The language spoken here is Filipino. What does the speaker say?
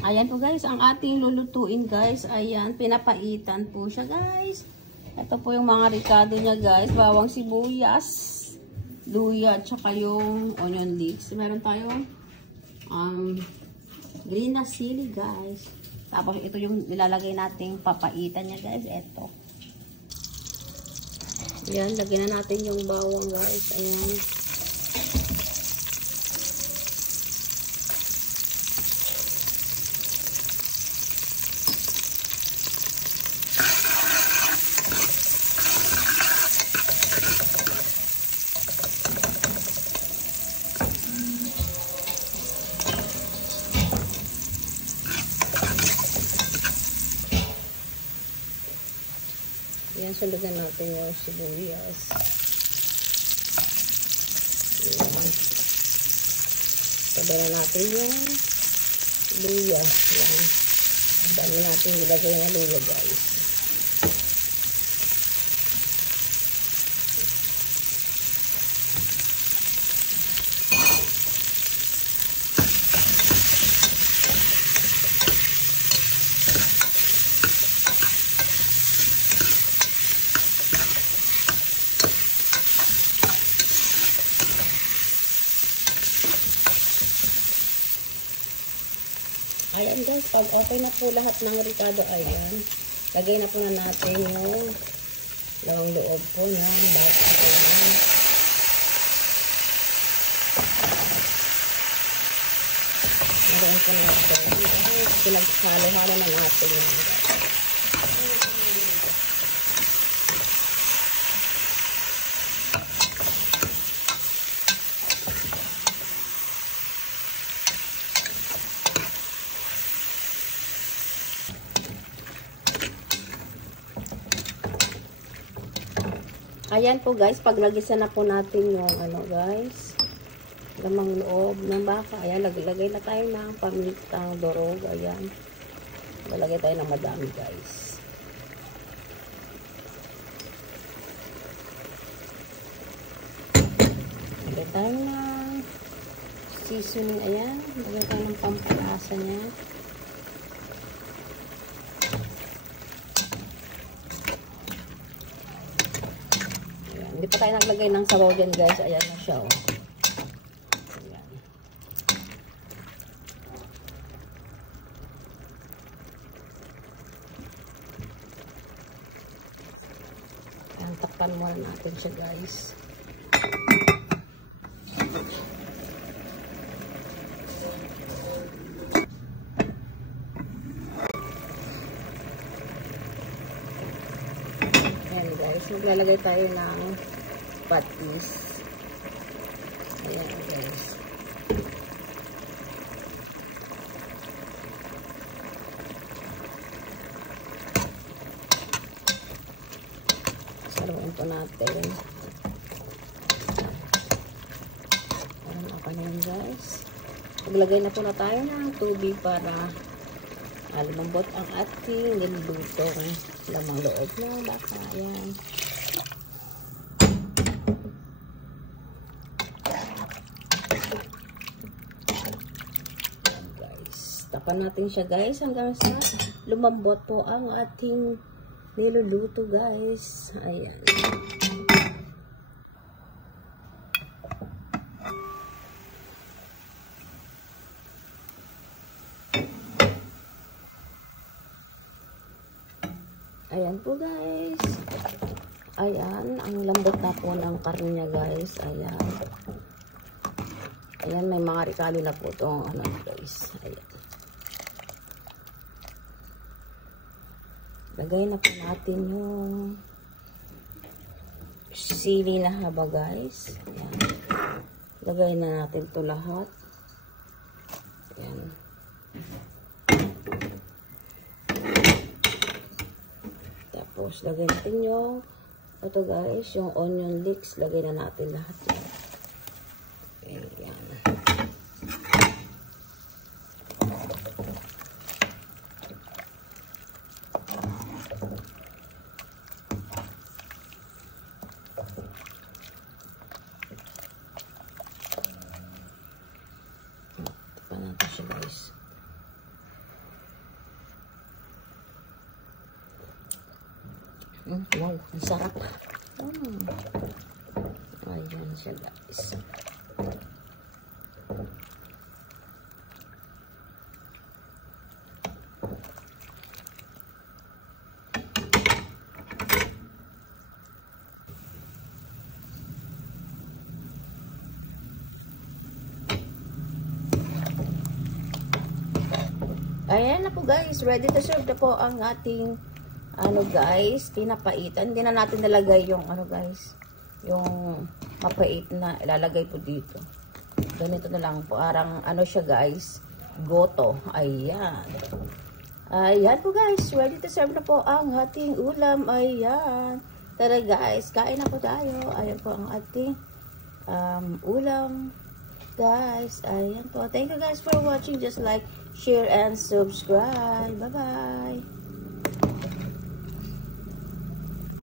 Ayan po guys, ang ating lulutuin guys. Ayan, pinapaitan po siya guys. Ito po yung mga ricado niya guys. Bawang sibuyas, luya, at saka yung onion leeks. Meron tayong green na sili guys. Tapos ito yung nilalagay nating papaitan niya guys. Ito. Ayan, lagyan na natin yung bawang guys. Ayan. Ayan, sundugan natin yung sibuyas. Ayan. Sundugan natin yung luya. Ayan. Dami natin ilagay na luya guys. Ayan guys, pag okay na po lahat ng ricado, ayan, lagay na po na natin yung lawang loob po na bata. Lagay po natin. Pinaghalo-halo na natin yan. Ayan po guys, paglagisa na po natin yung ano guys, lamang loob ng baka. Ayan, lagay na tayo ng pamitang dorog. Ayan, lalagay tayo ng madami guys. Lagay tayo ng seasoning. Ayan, lagay tayo ng pampalasa niya. Hindi pa tayo naglagay ng sabaw dyan guys. Ayan na siya. Oh. Ayan. Ayan, takpan muna natin siya guys. Ayan guys, maglalagay tayo ng patis. Ayan guys. Saluin po natin. Ayan, okay na yun guys. Maglagay na po na tayo ng tubig para lumambot ang ating nilulutong lamang loob na baka. Ayan. Tapan natin siya guys hanggang sa lumambot po ang ating niluluto guys. Ayan. Ayan po guys. Ayan, ang lambot na po ng karne niya guys. Ayan. Ayan, may mga ricado na po itong ano guys. Ayan. Lagay na po natin yung sili na haba guys. Ayan. Lagay na natin ito lahat. Ayan. Tapos lagay natin yung ito guys, yung onion leeks. Lagay na natin lahat yan. Ayan. Tapan natin siya guys. Wow, ang sarap. Ayan siya guys. Ayan na po guys, ready to serve na po ang ating guys, pinapaitan. Hindi na natin nalagay yung guys, yung mapait na ilalagay po dito. Ganito na lang po, arang siya guys, goto. Ayan. Ayan po guys, ready to serve na po ang ating ulam. Ayan. Tara guys, kain na po tayo. Ayan po ang ating ulam. Guys, ayan po. Thank you guys for watching. Just like, share, and subscribe. Bye-bye.